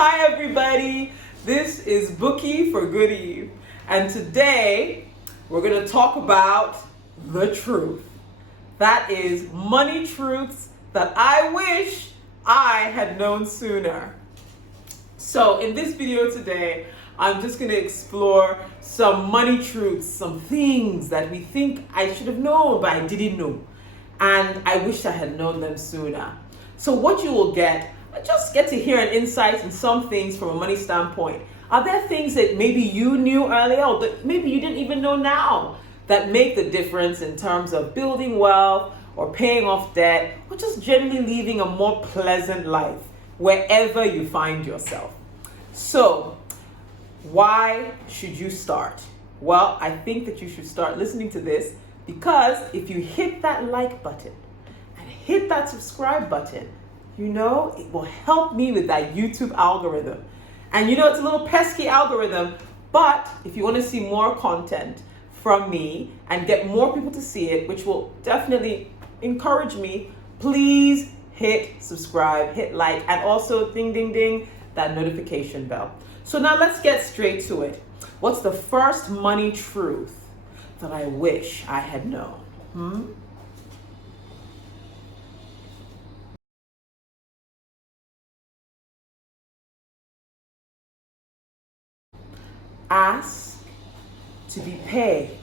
Hi everybody, this is Bookie for Good Eve, and today we're going to talk about the truth. That is money truths that I wish I had known sooner. So in this video today, I'm just going to explore some money truths, some things that we think I should have known but I didn't know, and I wish I had known them sooner. So what you will just get to hear an insight in some things from a money standpoint. Are there things that maybe you knew earlier or that maybe you didn't even know now that make the difference in terms of building wealth or paying off debt or just generally living a more pleasant life wherever you find yourself? So why should you start? Well, I think that you should start listening to this because if you hit that like button and hit that subscribe button, it will help me with that YouTube algorithm. And it's a little pesky algorithm, but if you want to see more content from me and get more people to see it, which will definitely encourage me, please hit subscribe, hit like, and also ding, ding, ding, that notification bell. So now let's get straight to it. What's the first money truth that I wish I had known? Ask to be paid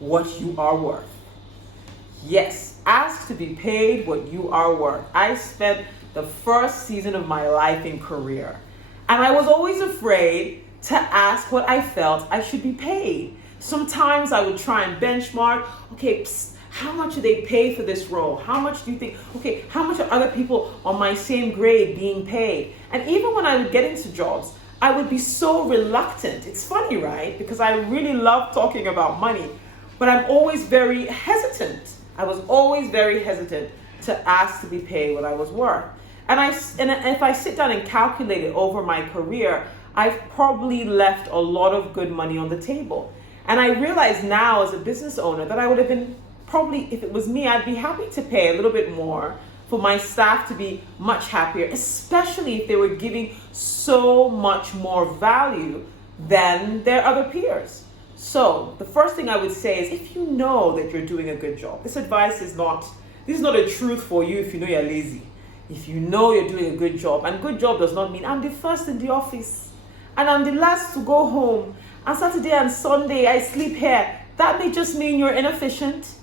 what you are worth. Yes, ask to be paid what you are worth. I spent the first season of my life in career, and I was always afraid to ask what I felt I should be paid. Sometimes I would try and benchmark, how much do they pay for this role? How much do you think, how much are other people on my same grade being paid? And even when I would get into jobs, I would be so reluctant. It's funny, right? Because I really love talking about money, but I'm always very hesitant. I was always very hesitant to ask to be paid what I was worth. And if I sit down and calculate it over my career, I've probably left a lot of good money on the table. And I realize now as a business owner that I would have been probably, if it was me, I'd be happy to pay a little bit more for my staff to be much happier, especially if they were giving so much more value than their other peers. So the first thing I would say is if you know that you're doing a good job, this is not a truth for you if you know you're lazy. If you know you're doing a good job, and good job does not mean I'm the first in the office and I'm the last to go home, and Saturday and Sunday I sleep here. That may just mean you're inefficient.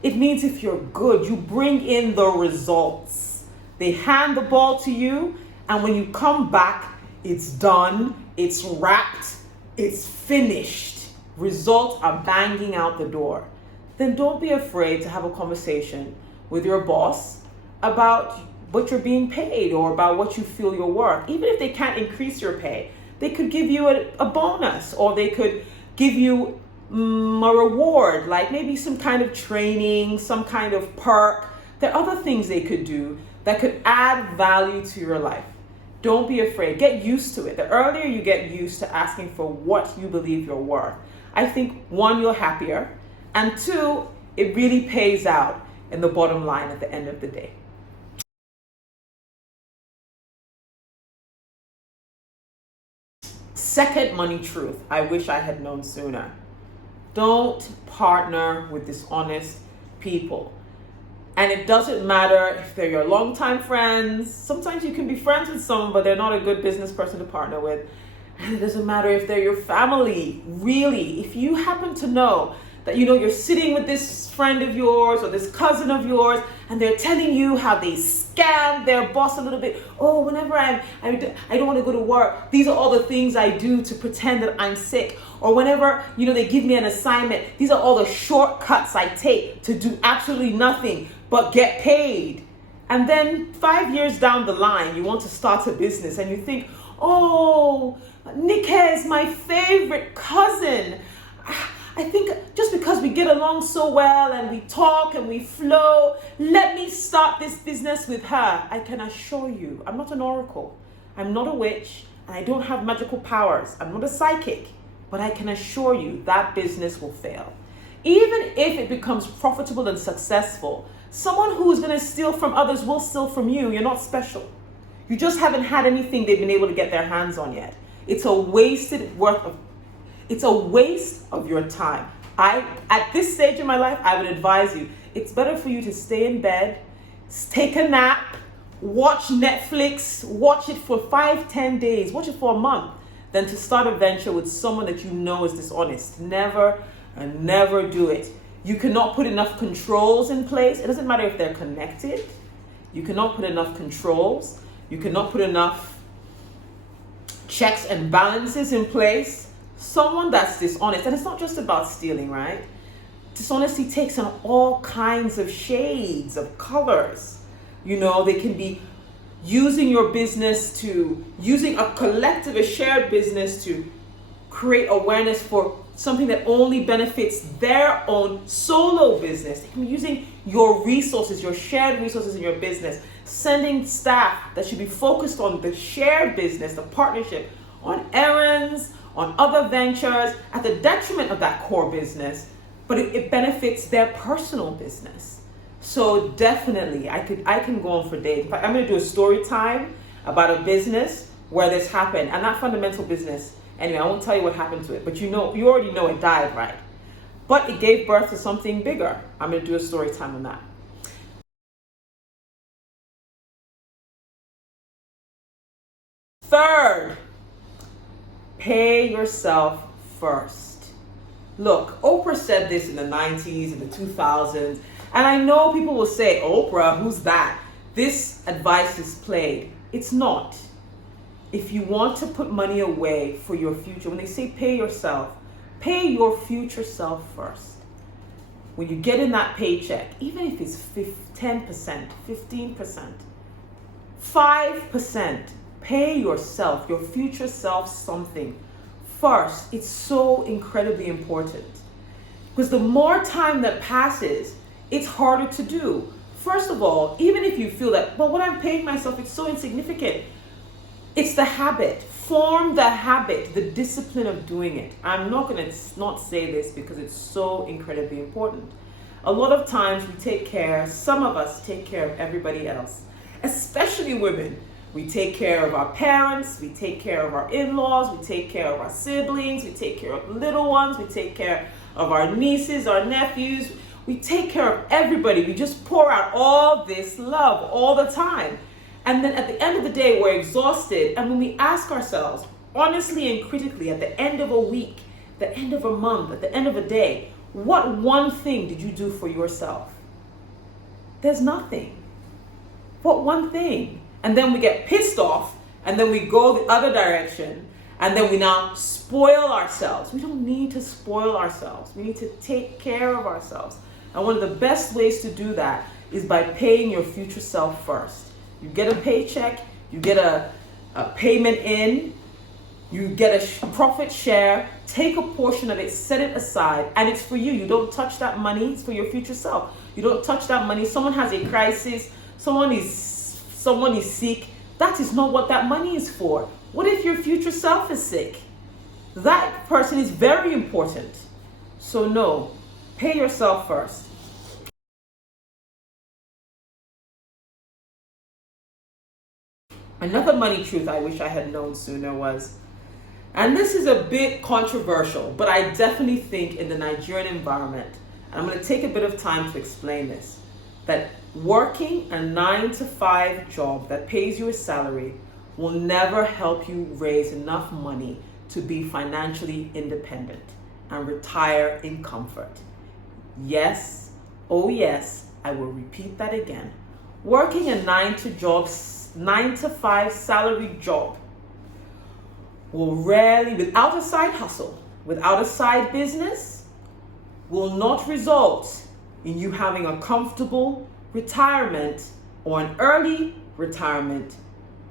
It means if you're good, you bring in the results. They hand the ball to you, and when you come back, it's done, it's wrapped, it's finished. Results are banging out the door. Then don't be afraid to have a conversation with your boss about what you're being paid or about what you feel you're worth. Even if they can't increase your pay, they could give you a bonus, or they could give you a reward, like maybe some kind of training, some kind of perk. There are other things they could do that could add value to your life. Don't be afraid. Get used to it. The earlier you get used to asking for what you believe you're worth, I think, one, you're happier, and two, it really pays out in the bottom line at the end of the day. Second money truth I wish I had known sooner. Don't partner with dishonest people. And it doesn't matter if they're your longtime friends. Sometimes you can be friends with someone, but they're not a good business person to partner with. And it doesn't matter if they're your family. Really, if you happen to know that you're sitting with this friend of yours or this cousin of yours, and they're telling you how they scam their boss a little bit. Oh, whenever I don't want to go to work, these are all the things I do to pretend that I'm sick. Or whenever they give me an assignment, these are all the shortcuts I take to do absolutely nothing but get paid. And then 5 years down the line, you want to start a business and you think, oh, Nika is my favorite cousin. I think just because we get along so well and we talk and we flow, let me start this business with her. I can assure you, I'm not an oracle. I'm not a witch, and I don't have magical powers. I'm not a psychic, but I can assure you that business will fail. Even if it becomes profitable and successful, someone who is going to steal from others will steal from you. You're not special. You just haven't had anything they've been able to get their hands on yet. It's a waste of your time. At this stage in my life, I would advise you, it's better for you to stay in bed, take a nap, watch Netflix, watch it for 5-10 days, watch it for a month, than to start a venture with someone that you know is dishonest. Never and never do it. You cannot put enough controls in place. It doesn't matter if they're connected. You cannot put enough controls. You cannot put enough checks and balances in place. Someone that's dishonest, and it's not just about stealing, right? Dishonesty takes on all kinds of shades of colors. You know, they can be using your business using a collective, a shared business to create awareness for something that only benefits their own solo business. They can be using your resources, your shared resources in your business, sending staff that should be focused on the shared business, the partnership, on errands, on other ventures, at the detriment of that core business, but it benefits their personal business. So definitely, I can go on for days. In fact, I'm going to do a story time about a business where this happened, and that fundamental business. Anyway, I won't tell you what happened to it, but you already know it died, right? But it gave birth to something bigger. I'm going to do a story time on that. Third, pay yourself first. Look, Oprah said this in the 90s and the 2000s, and I know people will say, Oprah, who's that? This advice is played. It's not. If you want to put money away for your future, when they say pay yourself, pay your future self first. When you get in that paycheck, even if it's 10%, 15%, 5%, pay yourself, your future self, something first. It's so incredibly important. Because the more time that passes, it's harder to do. First of all, even if you feel that, well, what I'm paying myself, it's so insignificant. It's the habit. Form the habit, the discipline of doing it. I'm not going to not say this because it's so incredibly important. A lot of times some of us take care of everybody else, especially women. We take care of our parents, we take care of our in-laws, we take care of our siblings, we take care of little ones, we take care of our nieces, our nephews. We take care of everybody. We just pour out all this love all the time. And then at the end of the day, we're exhausted. And when we ask ourselves, honestly and critically, at the end of a week, the end of a month, at the end of a day, what one thing did you do for yourself? There's nothing. What one thing? And then we get pissed off, and then we go the other direction, and then we now spoil ourselves. We don't need to spoil ourselves. We need to take care of ourselves. And one of the best ways to do that is by paying your future self first. You get a paycheck, you get a payment in, you get a profit share, take a portion of it, set it aside, and it's for you. You don't touch that money, it's for your future self. You don't touch that money. Someone has a crisis, someone is sick. That is not what that money is for. What if your future self is sick? That person is very important. So no, pay yourself first. Another money truth I wish I had known sooner was, and this is a bit controversial, but I definitely think in the Nigerian environment, and I'm going to take a bit of time to explain this, that working a 9-to-5 job that pays you a salary will never help you raise enough money to be financially independent and retire in comfort. Yes, oh yes, I will repeat that again. Working a 9-to-5 salary job will rarely, without a side hustle, without a side business, will not result in you having a comfortable retirement or an early retirement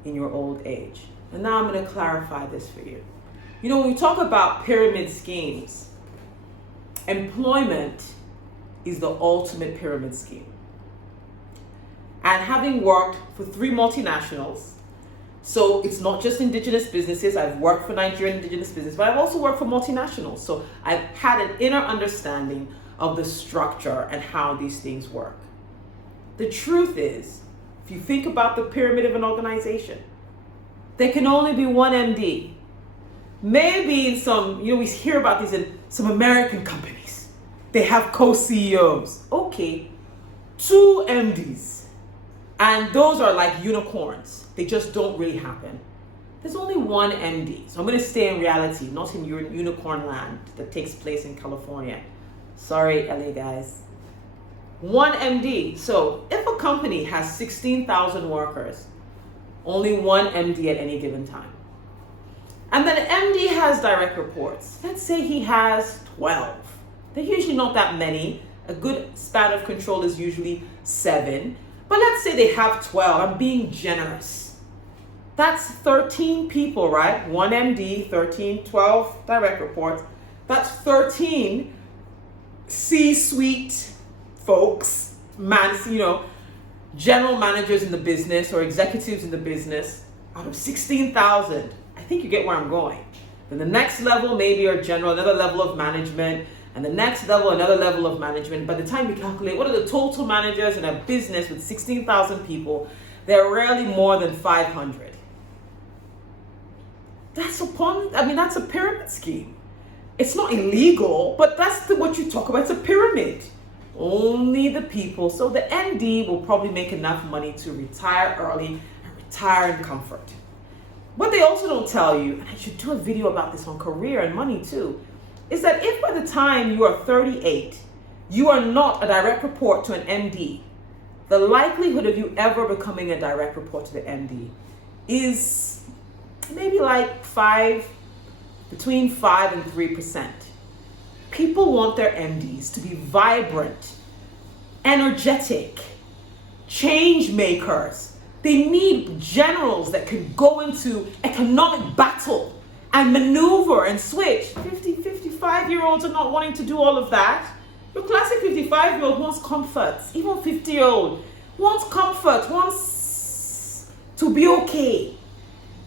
in your old age. And now I'm going to clarify this for you. You know, when we talk about pyramid schemes, employment is the ultimate pyramid scheme. And having worked for 3 multinationals, so it's not just indigenous businesses. I've worked for Nigerian indigenous business, but I've also worked for multinationals. So I've had an inner understanding of the structure and how these things work. The truth is, If you think about the pyramid of an organization, there can only be one MD. Maybe in some, we hear about these in some American companies. They have co-CEOs. Okay, 2 MDs. And those are like unicorns. They just don't really happen. There's only one MD. So I'm going to stay in reality, not in unicorn land that takes place in California. Sorry, LA guys. One MD. So if a company has 16,000 workers, only one MD at any given time. And then MD has direct reports. Let's say he has 12. They're usually not that many. A good span of control is usually 7. But let's say they have 12. I'm being generous. That's 13 people, right? 1 MD, 13, 12 direct reports. That's 13 C-suite folks, general managers in the business or executives in the business out of 16,000. I think you get where I'm going. Then the next level maybe are general, another level of management, and the next level, another level of management. By the time you calculate what are the total managers in a business with 16,000 people, they're rarely more than 500. That's a pyramid scheme. It's not illegal, but that's what you talk about. It's a pyramid. Only the people. So the MD will probably make enough money to retire early and retire in comfort. What they also don't tell you, and I should do a video about this on career and money too, is that if by the time you are 38, you are not a direct report to an MD, the likelihood of you ever becoming a direct report to the MD is maybe like between 5 and 3%. People want their MDs to be vibrant, energetic, change makers. They need generals that can go into economic battle and maneuver and switch. 55-year-olds are not wanting to do all of that. Your classic 55-year-old wants comfort. Even 50-year-old wants comfort, wants to be okay.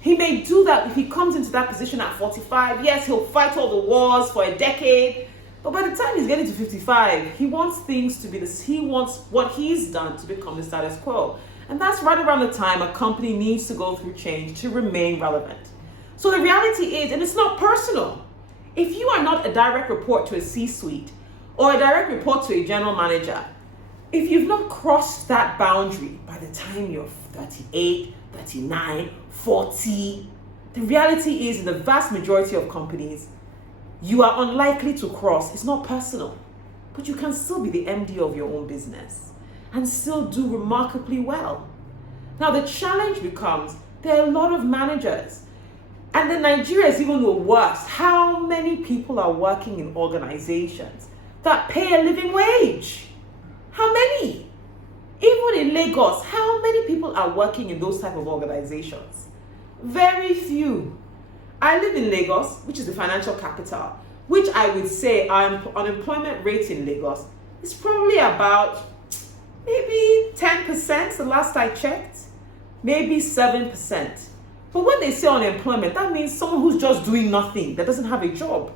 He may do that if he comes into that position at 45. Yes, he'll fight all the wars for a decade. But by the time he's getting to 55, he wants things to be this. He wants what he's done to become the status quo. And that's right around the time a company needs to go through change to remain relevant. So the reality is, and it's not personal, if you are not a direct report to a C-suite or a direct report to a general manager, if you've not crossed that boundary by the time you're 38, 39, 40, the reality is in the vast majority of companies, you are unlikely to cross. It's not personal, but you can still be the MD of your own business and still do remarkably well. Now the challenge becomes, there are a lot of managers, and then Nigeria is even worse. How many people are working in organizations that pay a living wage? How many? Even in Lagos, how many people are working in those type of organizations? Very few. I live in Lagos, which is the financial capital, which I would say our unemployment rate in Lagos is probably about maybe 10% the last I checked, maybe 7%. But when they say unemployment, that means someone who's just doing nothing, that doesn't have a job.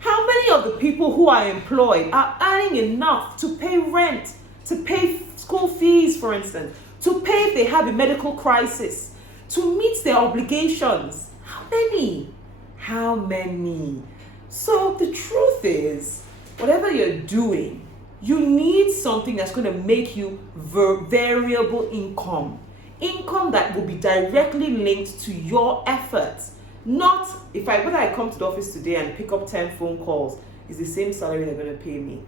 How many of the people who are employed are earning enough to pay rent, to pay school fees, for instance, to pay if they have a medical crisis, to meet their obligations? How many? How many? So the truth is, whatever you're doing, you need something that's going to make you variable income. Income that will be directly linked to your efforts. Not whether I come to the office today and pick up 10 phone calls, is the same salary they're going to pay me.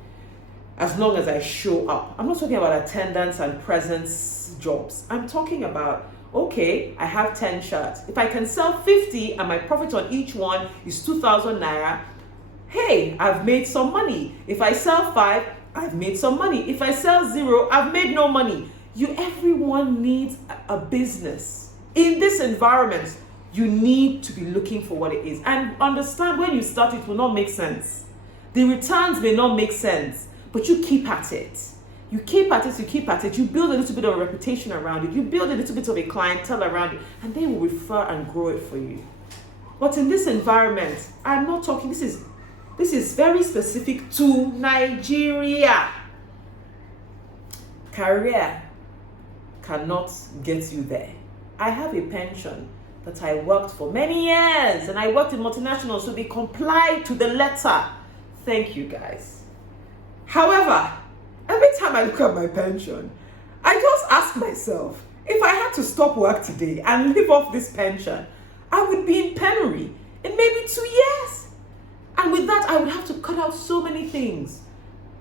As long as I show up. I'm not talking about attendance and presence jobs. I'm talking about, okay, I have 10 shirts. If I can sell 50 and my profit on each one is 2,000 naira, hey, I've made some money. If I sell 5, I've made some money. If I sell 0, I've made no money. Everyone needs a business. In this environment, you need to be looking for what it is. And understand when you start, it will not make sense. The returns may not make sense, but you keep at it. You keep at it. You build a little bit of a reputation around it. You build a little bit of a clientele around it, and they will refer and grow it for you. But in this environment, I'm not talking, this is very specific to Nigeria. Career cannot get you there. I have a pension that I worked for many years, and I worked in multinationals, so they comply to the letter. Thank you, guys. However, every time I look at my pension, I just ask myself, if I had to stop work today and live off this pension, I would be in penury in maybe 2 years. And with that, I would have to cut out so many things.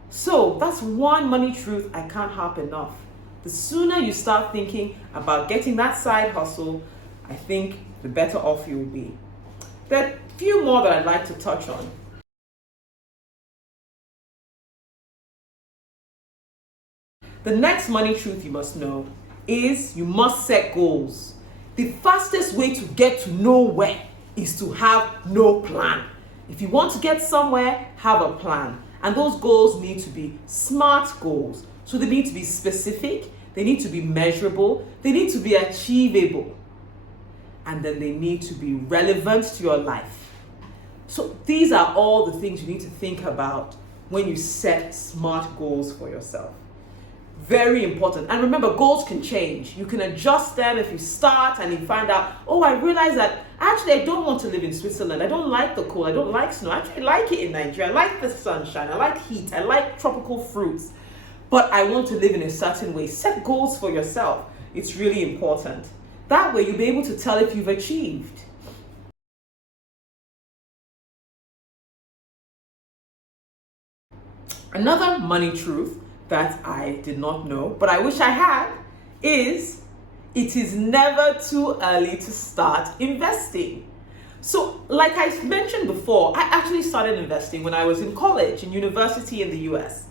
So that's one money truth I can't harp enough. The sooner you start thinking about getting that side hustle, I think the better off you will be. There are a few more that I'd like to touch on. The next money truth you must know is you must set goals. The fastest way to get to nowhere is to have no plan. If you want to get somewhere, have a plan. And those goals need to be SMART goals. So they need to be specific, they need to be measurable, they need to be achievable, and then they need to be relevant to your life. So these are all the things you need to think about when you set SMART goals for yourself. Very important. And remember, goals can change. You can adjust them if you start and you find out, oh, I realize that actually I don't want to live in Switzerland. I don't like the cold. I don't like snow. I actually like it in Nigeria. I like the sunshine. I like heat. I like tropical fruits. But I want to live in a certain way. Set goals for yourself. It's really important. That way you'll be able to tell if you've achieved. Another money truth that I did not know, but I wish I had, is it is never too early to start investing. So like I mentioned before, I actually started investing when I was in college, in university in the US.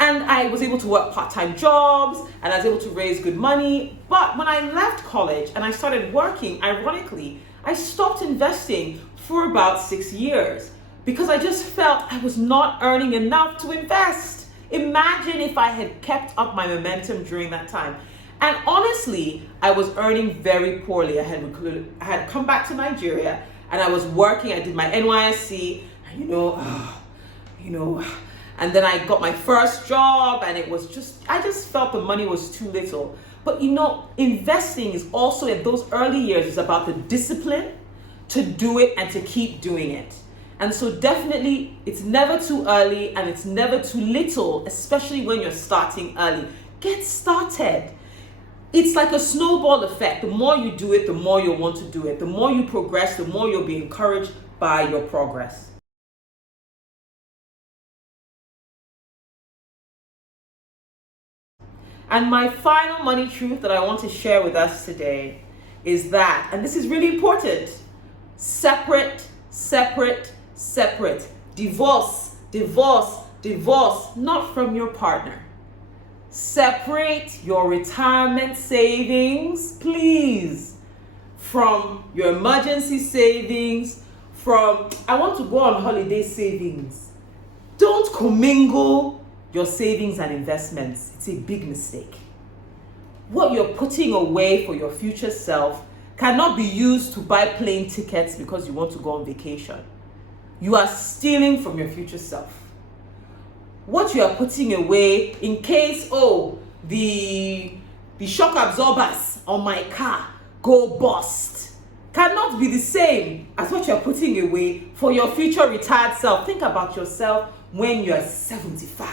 And I was able to work part-time jobs, and I was able to raise good money. But when I left college and I started working, ironically, I stopped investing for about 6 years because I just felt I was not earning enough to invest. Imagine if I had kept up my momentum during that time. And honestly, I was earning very poorly. I had come back to Nigeria and I was working. I did my NYSC, and then I got my first job, and I just felt the money was too little. But investing is also, in those early years, is about the discipline to do it and to keep doing it. And so definitely, it's never too early and it's never too little, especially when you're starting early. Get started. It's like a snowball effect. The more you do it, the more you'll want to do it. The more you progress, the more you'll be encouraged by your progress. And my final money truth that I want to share with us today is that, and this is really important, separate. Divorce, not from your partner. Separate your retirement savings, please, from your emergency savings, from I want to go on holiday savings. Don't commingle your savings and investments. It's a big mistake. What you're putting away for your future self cannot be used to buy plane tickets because you want to go on vacation. You are stealing from your future self. What you are putting away in case, the shock absorbers on my car go bust, cannot be the same as what you're putting away for your future retired self. Think about yourself when you're 75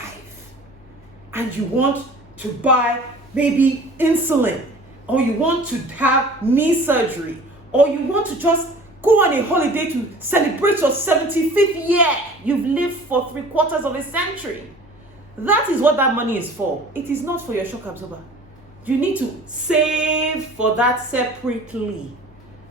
and you want to buy maybe insulin, or you want to have knee surgery, or you want to just go on a holiday to celebrate your 75th year. You've lived for 3/4 of a century. That is what that money is for. It is not for your shock absorber. You need to save for that separately.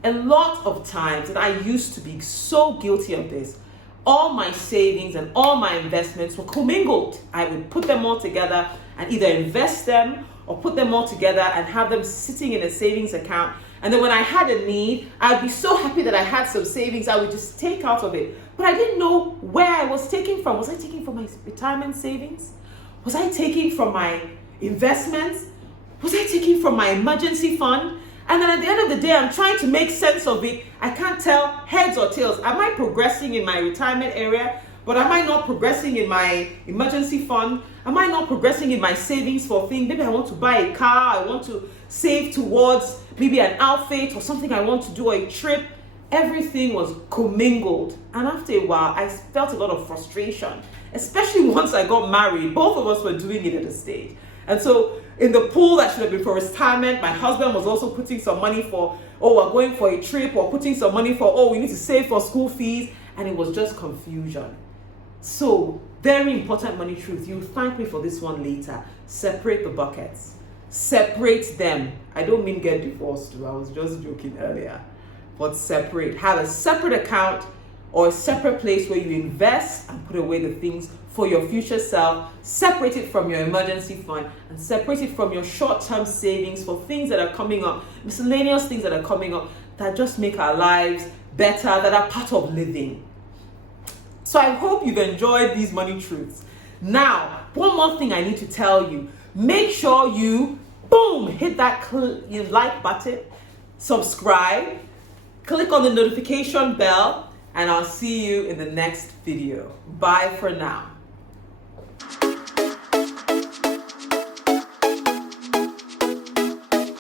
A lot of times, and I used to be so guilty of this, all my savings and all my investments were commingled. I would put them all together and either invest them or put them all together and have them sitting in a savings account. And then when I had a need, I'd be so happy that I had some savings, I would just take out of it. But I didn't know where I was taking from. Was I taking from my retirement savings? Was I taking from my investments? Was I taking from my emergency fund? And then at the end of the day, I'm trying to make sense of it. I can't tell heads or tails. Am I progressing in my retirement area? But am I not progressing in my emergency fund? Am I not progressing in my savings for things? Maybe I want to buy a car, I want to save towards maybe an outfit or something I want to do, or a trip. Everything was commingled. And after a while, I felt a lot of frustration, especially once I got married. Both of us were doing it at a stage. And so in the pool that should have been for retirement, my husband was also putting some money for, oh, we're going for a trip, or putting some money for, oh, we need to save for school fees. And it was just confusion. So, very important money truth. You'll thank me for this one later. Separate the buckets. Separate them. I don't mean get divorced. I was just joking earlier. But separate. Have a separate account or a separate place where you invest and put away the things for your future self. Separate it from your emergency fund and separate it from your short-term savings for things that are coming up, miscellaneous things that are coming up that just make our lives better, that are part of living. So I hope you've enjoyed these money truths. Now, one more thing I need to tell you. Make sure you, boom, hit that like button, subscribe, click on the notification bell, and I'll see you in the next video. Bye for now.